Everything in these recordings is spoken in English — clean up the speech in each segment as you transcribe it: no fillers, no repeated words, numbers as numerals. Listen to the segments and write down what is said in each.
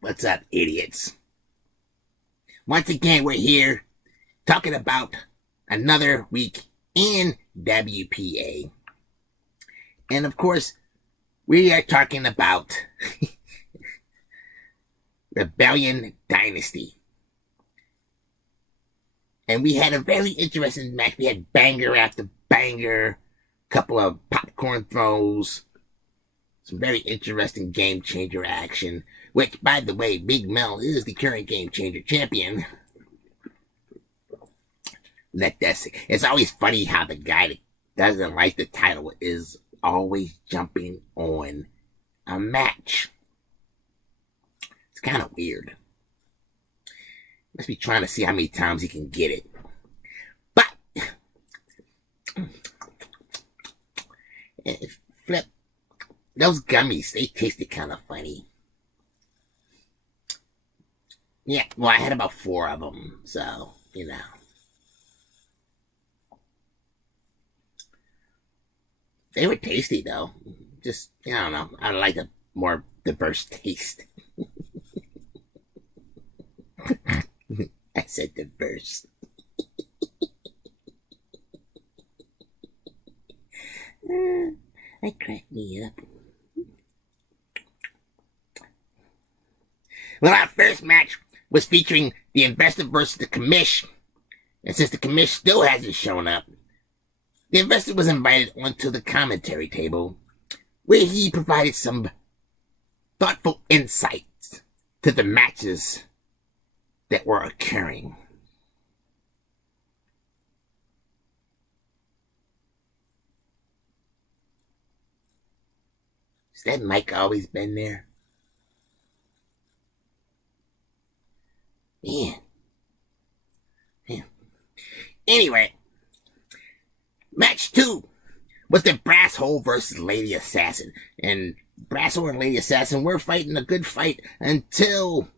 What's up, idiots? Once again, we're here talking about another week in WPA. And of course, we are talking about Rebellion Dynasty. And we had a very interesting match. We had banger after banger, couple of popcorn throws, some very interesting game changer action. Which, by the way, Big Mel is the current Game Changer champion. It's always funny how the guy that doesn't like the title is always jumping on a match. It's kind of weird. Must be trying to see how many times he can get it. But, Flip, those gummies, they tasted kind of funny. Yeah, well, I had about 4 of them, so, you know. They were tasty, though. Just, I don't know. I like a more diverse taste. I said diverse. That cracked me up. Well, our first match was featuring the Investor versus the Commish. And since the Commish still hasn't shown up, the Investor was invited onto the commentary table, where he provided some thoughtful insights to the matches that were occurring. Has that mic always been there? Man. Anyway, match 2 was the Brasshole versus Lady Assassin. And Brasshole and Lady Assassin were fighting a good fight until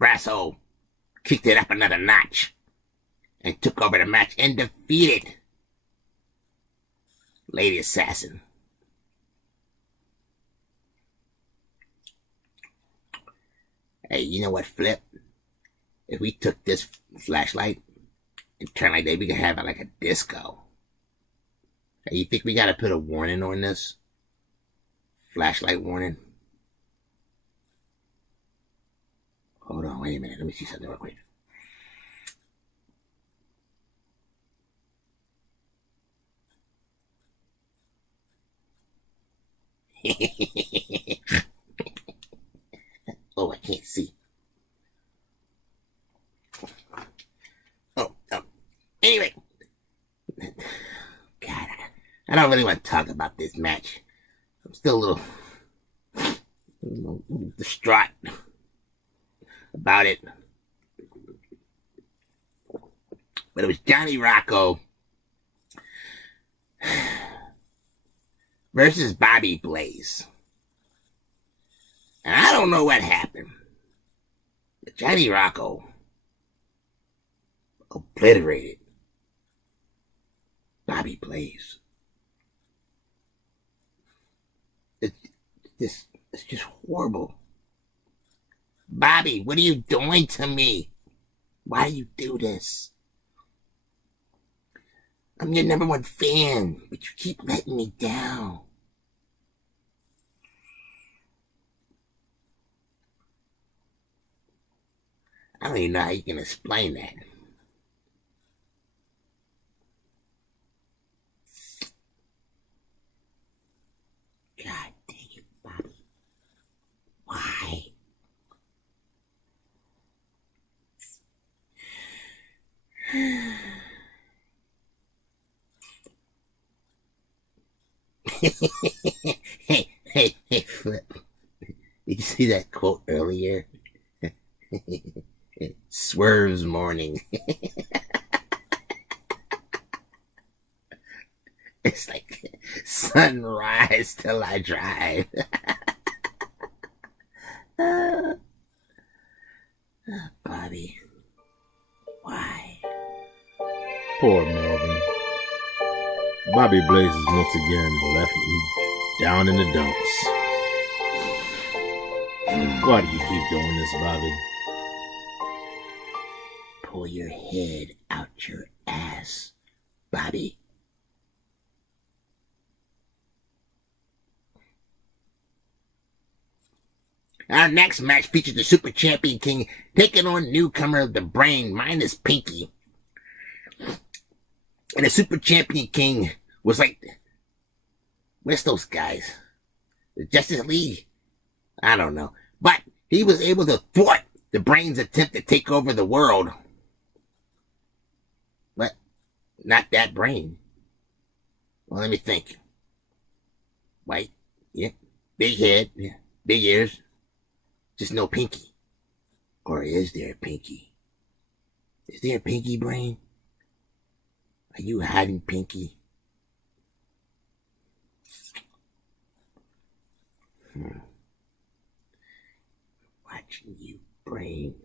Brasshole kicked it up another notch and took over the match and defeated Lady Assassin. Hey, you know what, Flip? If we took this flashlight and turned like that, we could have it like a disco. Hey, you think we gotta put a warning on this? Flashlight warning? Hold on, wait a minute. Let me see something real quick. Oh, I can't see. Anyway. God, I don't really want to talk about this match. I'm still a little distraught about it. But it was Johnny Rocco versus Bobby Blaze. And I don't know what happened, but Johnny Rocco obliterated Bobby Blaze. It's just horrible. Bobby, what are you doing to me? Why do you do this? I'm your #1 fan, but you keep letting me down. I don't even know how you can explain that. God dang it, Bobby. Hey, Flip. Did you see that quote earlier? Swerve's morning. It's like sunrise till I drive. Bobby, why? Poor Melvin. Bobby Blazes once again left him down in the dumps. Why do you keep doing this, Bobby? Pull your head out your ass, Bobby. Our next match features the Super Champion King taking on newcomer of the Brain minus Pinky. And the Super Champion King was like, where's those guys? The Justice League? I don't know. But he was able to thwart the Brain's attempt to take over the world. But not that Brain. Well, let me think. White, yeah, big head, yeah, big ears. Just no Pinky. Or is there a Pinky? Is there a Pinky, Brain? Are you hiding Pinky? Watching you, Brain.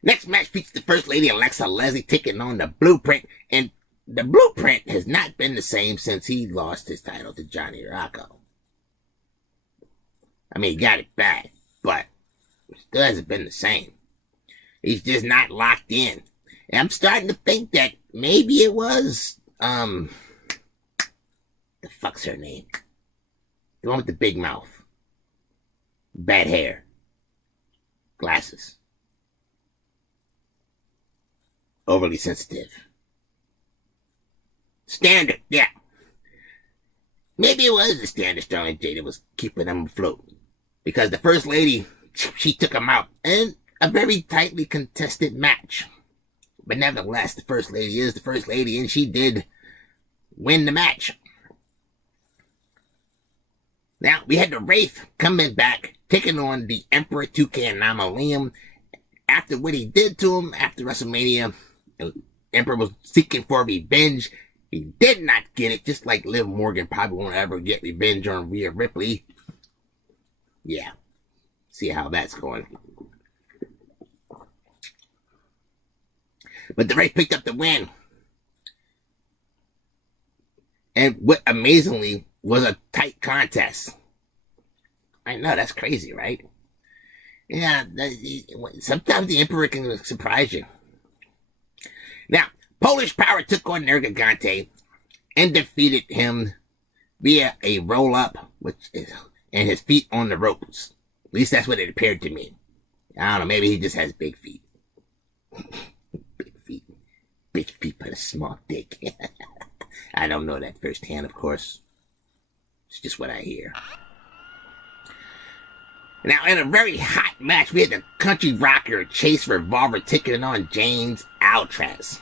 Next match features the First Lady Alexa Leslie taking on the Blueprint, and the Blueprint has not been the same since he lost his title to Johnny Rocco. I mean, he got it back, but it still hasn't been the same. He's just not locked in. And I'm starting to think that maybe it was, the fuck's her name? The one with the big mouth. Bad hair. Glasses. Overly sensitive. Standard, yeah. Maybe it was the Standard Starling J that was keeping them afloat. Because the First Lady, she took him out in a very tightly contested match. But nevertheless, the First Lady is the First Lady, and she did win the match. Now, we had the Wraith coming back, taking on the Emperor 2K and Liam. After what he did to him after WrestleMania, the Emperor was seeking for revenge. He did not get it, just like Liv Morgan probably won't ever get revenge on Rhea Ripley. Yeah, see how that's going. But the Wraith picked up the win. And what amazingly was a tight contest. I know, that's crazy, right? Yeah, sometimes the Emperor can surprise you. Now, Polish Power took on Nergigante and defeated him via a roll-up, and his feet on the ropes. At least that's what it appeared to me. I don't know, maybe he just has big feet. Big feet. Big feet but a small dick. I don't know that firsthand, of course. It's just what I hear. Now, in a very hot match, we had the country rocker Chase Revolver taking on James Altras.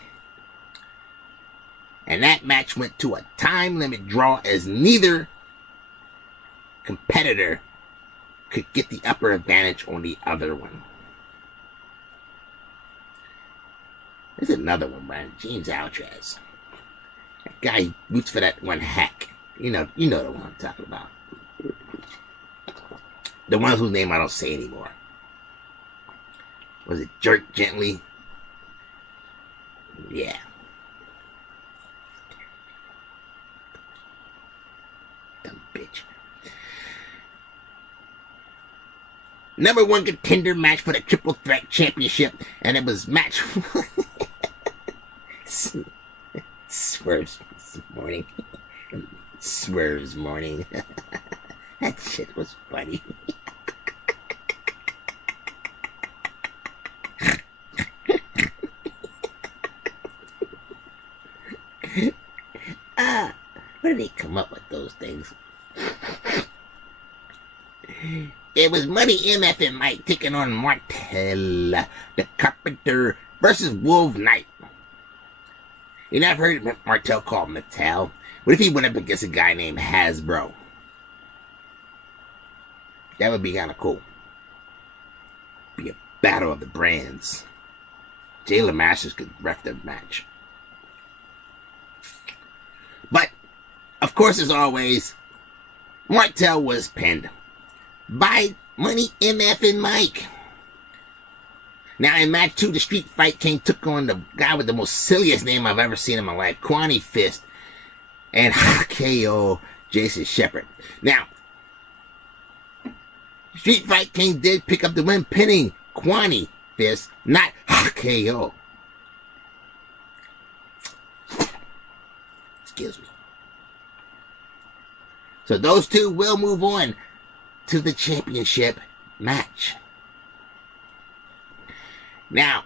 And that match went to a time limit draw as neither competitor could get the upper advantage on the other one. There's another one, man. James Altras. That guy roots for that one hack. You know the one I'm talking about. The ones whose name I don't say anymore. Was it Jerk Gently? Yeah. Dumb bitch. Number one contender match for the Triple Threat Championship, and it was match Swerve's morning. Swerve's morning. That shit was funny. Where did they come up with those things? It was Money MF and Mike taking on Martel, the Carpenter, versus Wolf Knight. You know, I've heard Martel called Mattel. What if he went up against a guy named Hasbro? That would be kind of cool. Be a battle of the brands. Jayla Masters could ref the match. But, of course, as always, Martel was pinned by Money MF and Mike. Now, in match 2, the Street Fight King took on the guy with the most silliest name I've ever seen in my life, Kwani Fist, and KO Jason Shepard. Now, Street Fight King did pick up the win, pinning Kwani Fist, not KO. Excuse me. So those two will move on to the championship match. Now,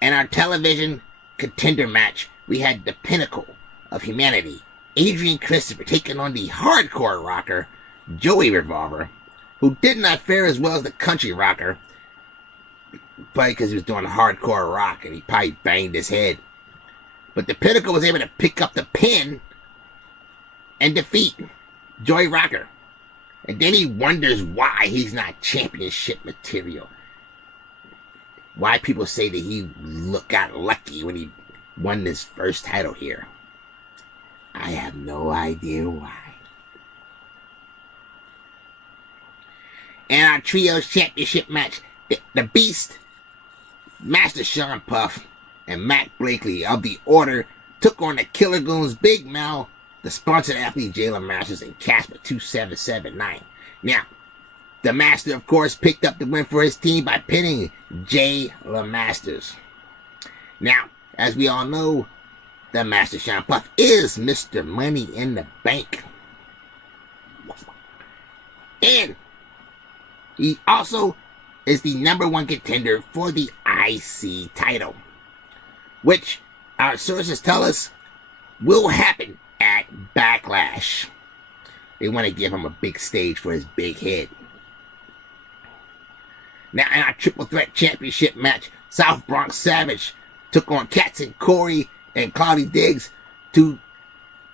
in our television contender match, we had the pinnacle of humanity, Adrian Christopher, taking on the hardcore rocker, Joey Revolver, who did not fare as well as the country rocker, probably because he was doing hardcore rock and he probably banged his head. But the pinnacle was able to pick up the pin and defeat Joey Rocker. And then he wonders why he's not championship material. Why people say that he got lucky when he won his first title here. I have no idea why. In our trios championship match, the Beast, Master Sean Puff, and Matt Blakely of the Order took on the Killer Goons, Big Mel, the sponsored athlete Jayla Masters, and Casper 2779. Now, the Master, of course, picked up the win for his team by pinning Jayla Masters. Now, as we all know, the Master Sean Puff is Mr. Money in the Bank. And he also is the #1 contender for the IC title, which our sources tell us will happen at Backlash. They want to give him a big stage for his big head. Now, in our triple threat championship match, South Bronx Savage took on Cats and Corey and Cloudy Diggs to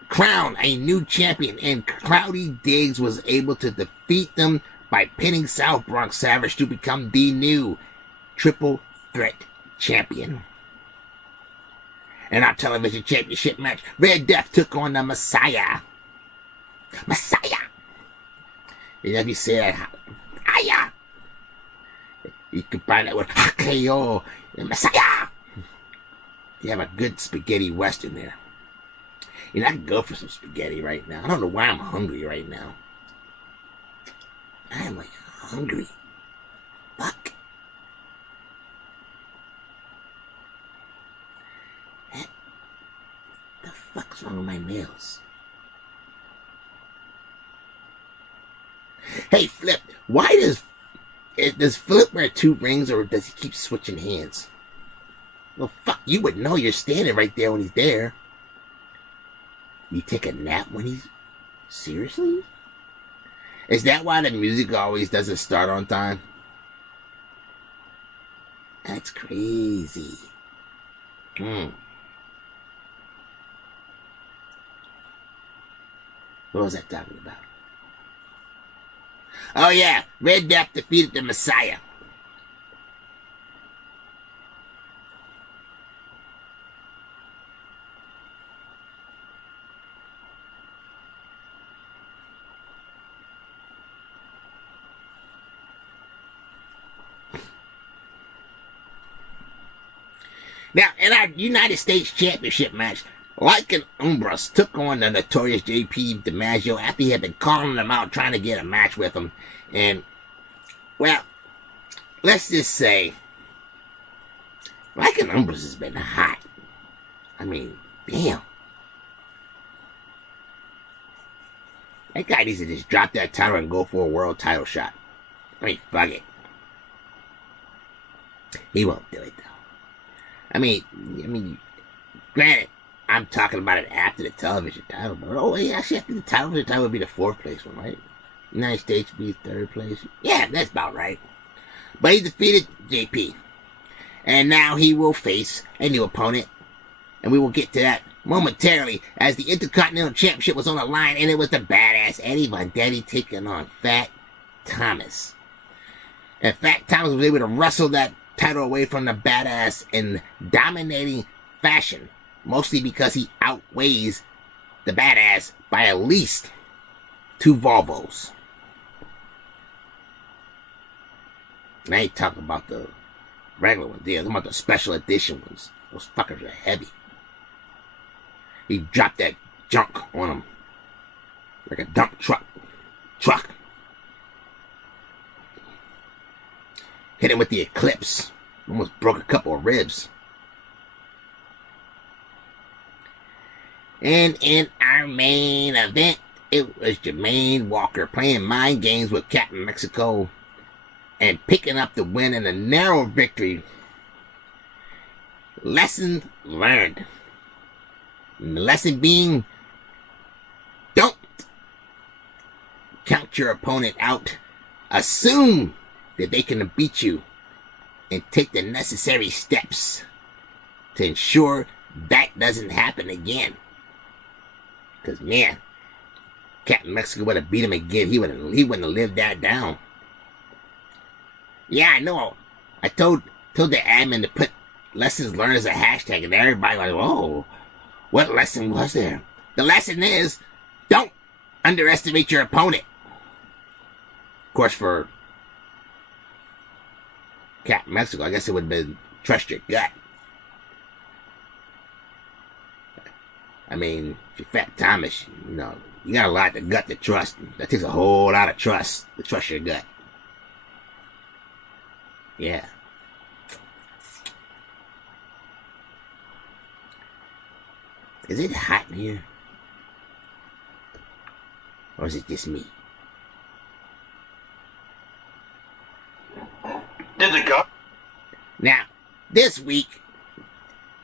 crown a new champion, and Cloudy Diggs was able to defeat them by pinning South Bronx Savage to become the new triple threat champion. In our television championship match, Red Death took on the Messiah. Messiah! You know, if you say that, Aya! You combine that with KO and Messiah! You have a good spaghetti western there. You know, I can go for some spaghetti right now. I don't know why I'm hungry right now. I am like hungry. Fuck. The fuck's wrong with my nails? Hey, Flip, why does Flip wear 2 rings, or does he keep switching hands? Well, fuck, you would know. You're standing right there when he's there. You take a nap when he's... Seriously? Is that why the music always doesn't start on time? That's crazy. What was I talking about? Oh yeah, Red Death defeated the Messiah. Now, in our United States Championship match, Lycan Umbras took on the notorious JP DiMaggio after he had been calling them out, trying to get a match with him. And, well, let's just say, Lycan Umbras has been hot. I mean, damn. That guy needs to just drop that title and go for a world title shot. I mean, fuck it. He won't do it, though. I mean, granted, I'm talking about it after the television title. But, oh, yeah, actually, after the television title would be the 4th place one, right? United States be third place. Yeah, that's about right. But he defeated JP. And now he will face a new opponent. And we will get to that momentarily, as the Intercontinental Championship was on the line, and it was the badass Eddie Vendetti taking on Fat Thomas. And Fat Thomas was able to wrestle that title away from the badass in dominating fashion, mostly because he outweighs the badass by at least 2 Volvos. And I ain't talking about the regular ones. Yeah, I'm talking about the special edition ones. Those fuckers are heavy. He dropped that junk on him like a dump truck. Hit him with the Eclipse. Almost broke a couple of ribs. And in our main event, it was Jermaine Walker playing mind games with Captain Mexico and picking up the win in a narrow victory. Lesson learned. And the lesson being, don't count your opponent out. Assume that they can beat you and take the necessary steps to ensure that doesn't happen again. Because, man, Captain Mexico would have beat him again. He wouldn't have lived that down. Yeah, I know. I told the admin to put lessons learned as a hashtag, and everybody was like, whoa, what lesson was there? The lesson is, don't underestimate your opponent. Of course, for Captain Mexico, I guess it would have been trust your gut. I mean, if you're Fat Thomas, you know, you got a lot of gut to trust. That takes a whole lot of trust to trust your gut. Yeah. Is it hot in here? Or is it just me? Did it go? Now, this week,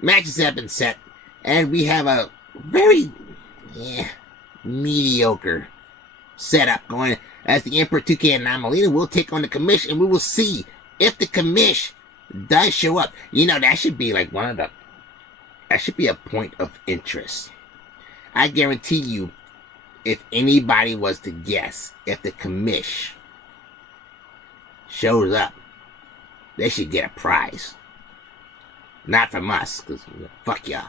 matches have been set, and we have a very mediocre setup going, as the Emperor 2K and Namalina will take on the Commish, and we will see if the Commish does show up. You know, that should be like that should be a point of interest. I guarantee you, if anybody was to guess if the Commish shows up, they should get a prize. Not from us, because fuck y'all,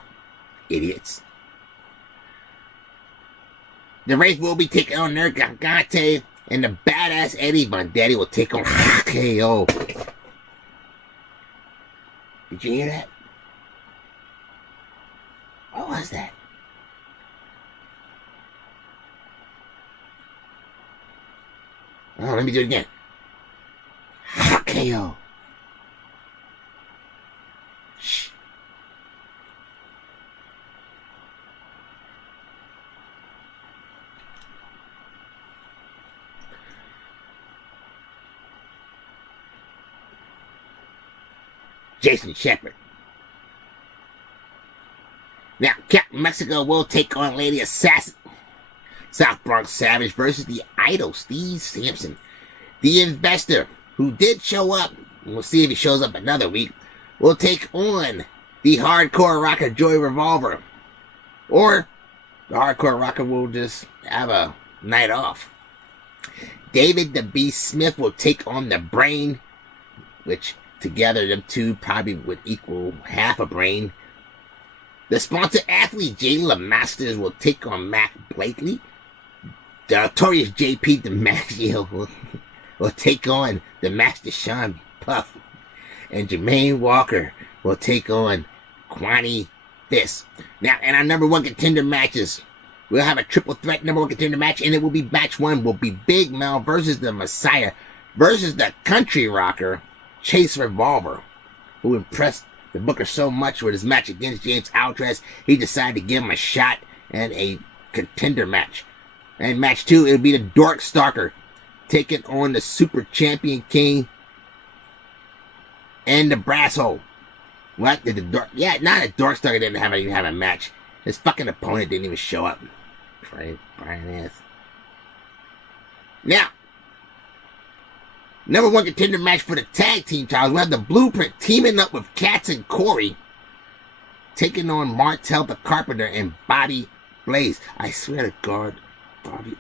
idiots. The Wraith will be taking on Nerd Gigante, and the badass Eddie Vendetti will take on KO. Did you hear that? What was that? Oh, let me do it again. KO. Shh. Jason Shepard. Now, Captain Mexico will take on Lady Assassin. South Bronx Savage versus the Idol, Steve Sampson. The Investor, who did show up, we'll see if he shows up another week, will take on the Hardcore Rocker Joey Revolver. Or the Hardcore Rocker will just have a night off. David the Beast Smith will take on the Brain, which together them two probably would equal half a brain. The sponsored athlete Jayla Masters will take on Mac Blakely. The notorious JP DiMaggio will take on the Master Sean Puff. And Jermaine Walker will take on Kwani Fist. Now, in our number one contender matches, we'll have a triple threat number one contender match, and it will be match one will be Big Mel versus the Messiah versus the Country Rocker Chase Revolver, who impressed the Booker so much with his match against James Altrez, he decided to give him a shot and a contender match. And match two, it'll be the Dork Stalker taking on the Super Champion King and the Brass Hole. What? Did the Dork? Yeah, not a Dork Stalker didn't even have a match. His fucking opponent didn't even show up. Brian ass. Now, number one contender match for the tag team titles. We have the Blueprint teaming up with Katz and Corey, taking on Martel the Carpenter and Bobby Blaze. I swear to God, Bobby,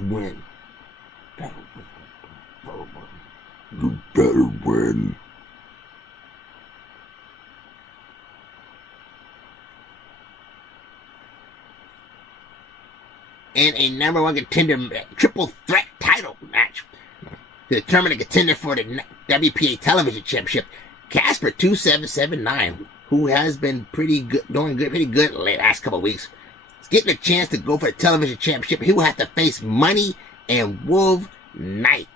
win. You better win. And a number one contender triple threat title match to determine a contender for the WPA Television Championship. Casper 2779, who has been pretty good, doing good, pretty good the last couple of weeks, is getting a chance to go for the Television Championship. He will have to face Money and Wolf Knight.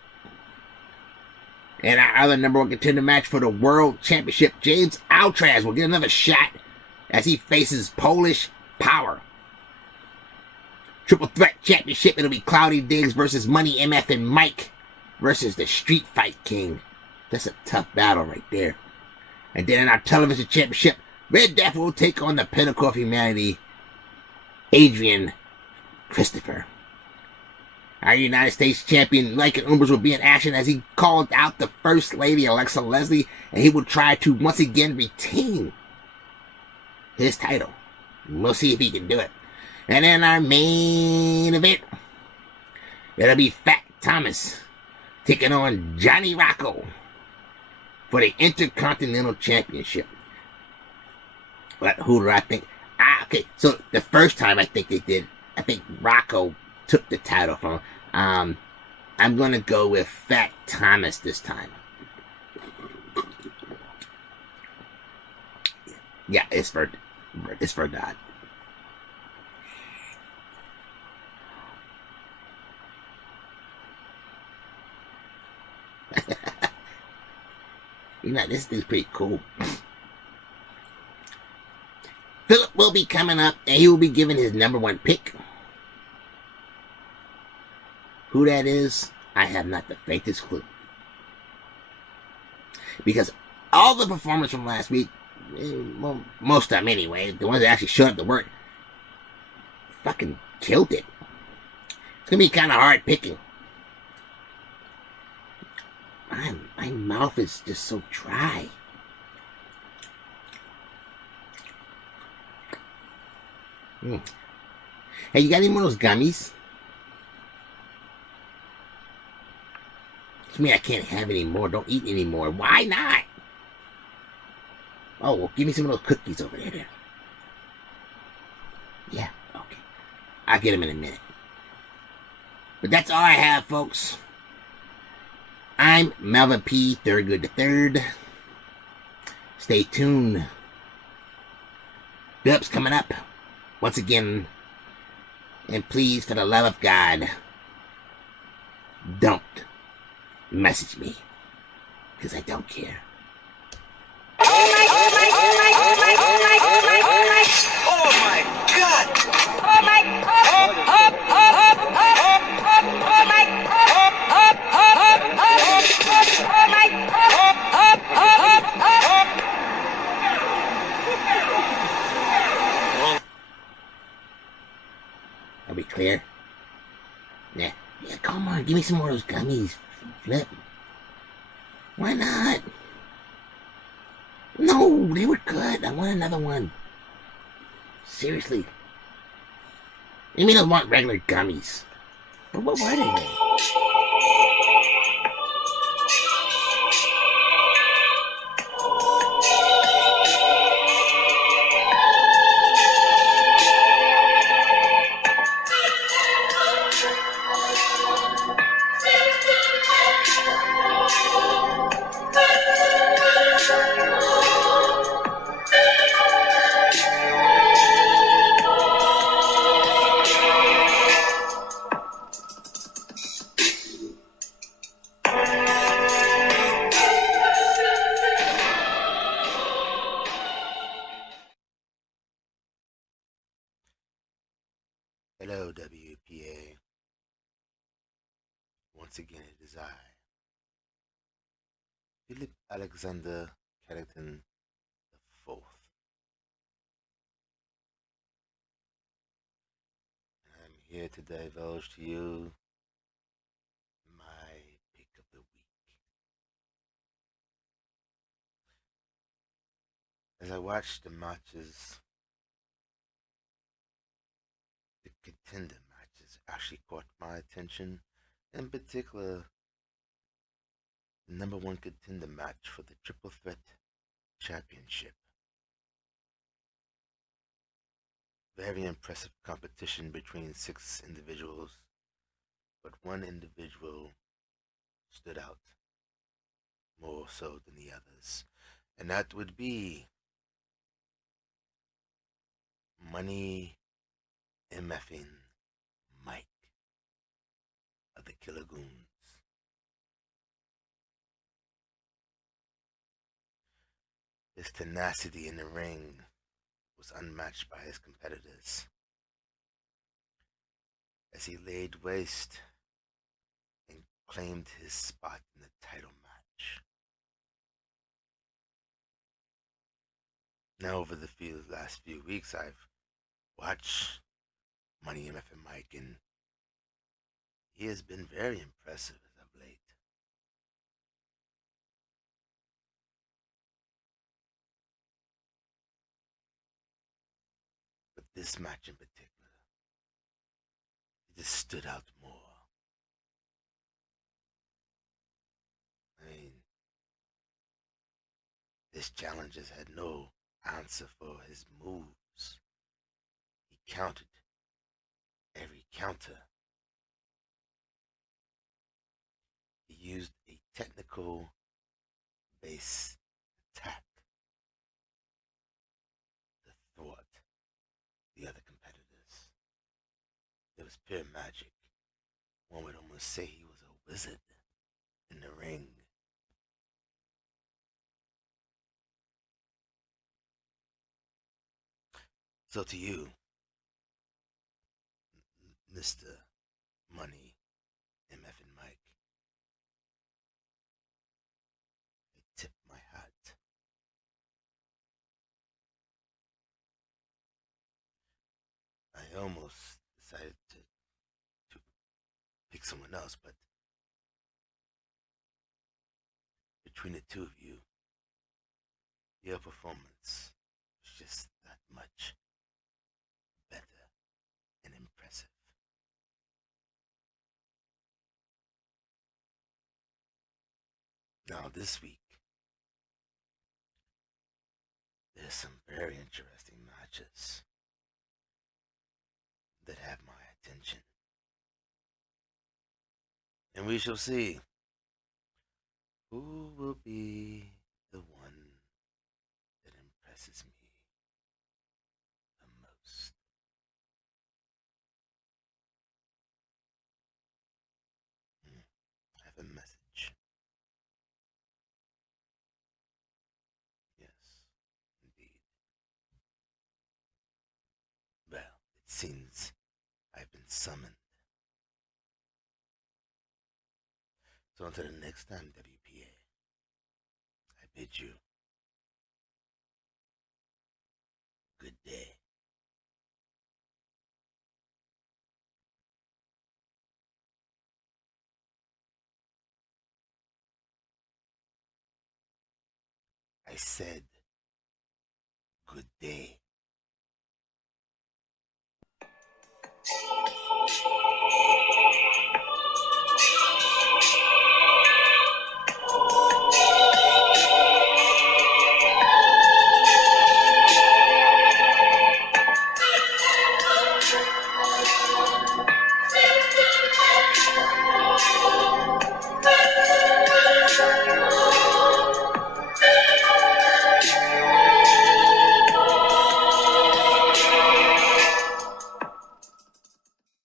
And our other number one contender match for the World Championship, James Altraz will get another shot as he faces Polish Power. Triple Threat Championship, it'll be Cloudy Diggs versus Money MF and Mike versus the Street Fight King. That's a tough battle right there. And then in our Television Championship, Red Death will take on the Pinnacle of Humanity, Adrian Christopher. Our United States champion, Lycan Umbers, will be in action as he called out the First Lady, Alexa Leslie, and he will try to once again retain his title. We'll see if he can do it. And then our main event, it'll be Fat Thomas taking on Johnny Rocco for the Intercontinental Championship. But who do I think? Okay, so the first time I think Rocco took the title from him. I'm going to go with Fat Thomas this time. Yeah, it's for God. You know, this thing's pretty cool. Philip will be coming up, and he will be giving his number one pick. Who that is, I have not the faintest clue. Because all the performers from last week, well, most of them anyway, the ones that actually showed up to work, fucking killed it. It's going to be kind of hard picking. My mouth is just so dry. Hey, you got any more of those gummies? To me, I can't have any more. Don't eat any more. Why not? Oh, well, give me some of those cookies over there. Then. Yeah, okay. I'll get them in a minute. But that's all I have, folks. I'm Melvin P. Thurgood the Third. Stay tuned. Philip's coming up once again. And please, for the love of God, don't message me. Because I don't care. Oh my God! Oh Are we clear? Yeah, come on, give me some more of those gummies, Flip. Why not? No, they were good. I want another one. Seriously. You mean I want regular gummies? But what were they then? Hello, WPA. Once again, it is I, Philip Alexander Carrington IV. here to divulge to you my pick of the week. As I watched the matches, the contender matches actually caught my attention. In particular, the number one contender match for the Triple Threat Championship. Very impressive competition between 6 individuals, but one individual stood out more so than the others, and that would be Money MFing Mike of the Killer Goons. His tenacity in the ring was unmatched by his competitors as he laid waste and claimed his spot in the title match. Now, over the last few weeks, I've watched Money MF and Mike, and he has been very impressive as of late. But this match in particular, it just stood out more. I mean, his challengers had no answer for his moves. He countered every counter. He used a technical base attack to thwart the other competitors. It was pure magic. One would almost say he was a wizard in the ring. So to you, Mr. Money, MF and Mike, I tip my hat. I almost decided to pick someone else, but between the two of you, your performance was just that much better and impressive. Now this week, there's some very interesting matches that have my attention. And we shall see who will be the one that impresses me the most. I have a message. Yes, indeed. Well, it seems I've been summoned. So until the next time, WPA, I bid you good day. I said good day.